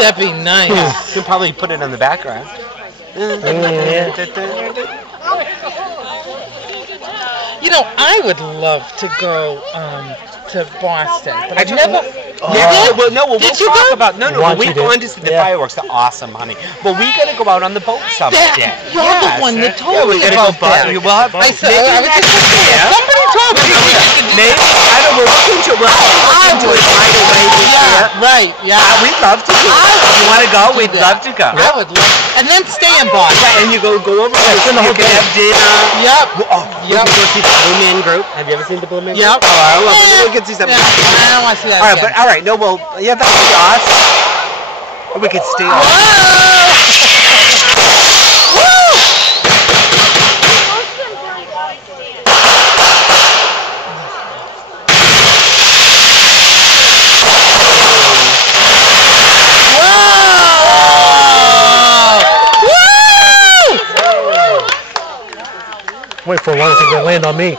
That'd be nice. You can probably put it in the background. You know, I would love to go to Boston, but I've never. We'll Did you talk go? about we're going to see the fireworks. They're awesome, honey. But we gotta go out on the boat someday. You're the one that told me about that. Somebody told me. Maybe I don't know. We'll look into it right away this year. Right. Yeah. We'd love to go. If you want to go, we'd love to go. I would love. And then stay in Boston. Right, and you go over there. You can have dinner. Yep. You can go see the Blue Man Group. Have you ever seen the Blue Man Group? Yep. We can see something. I don't want to see that. All right. No, well, yeah, that would be awesome. Or we could stay on. Wait for a long thing to land on me.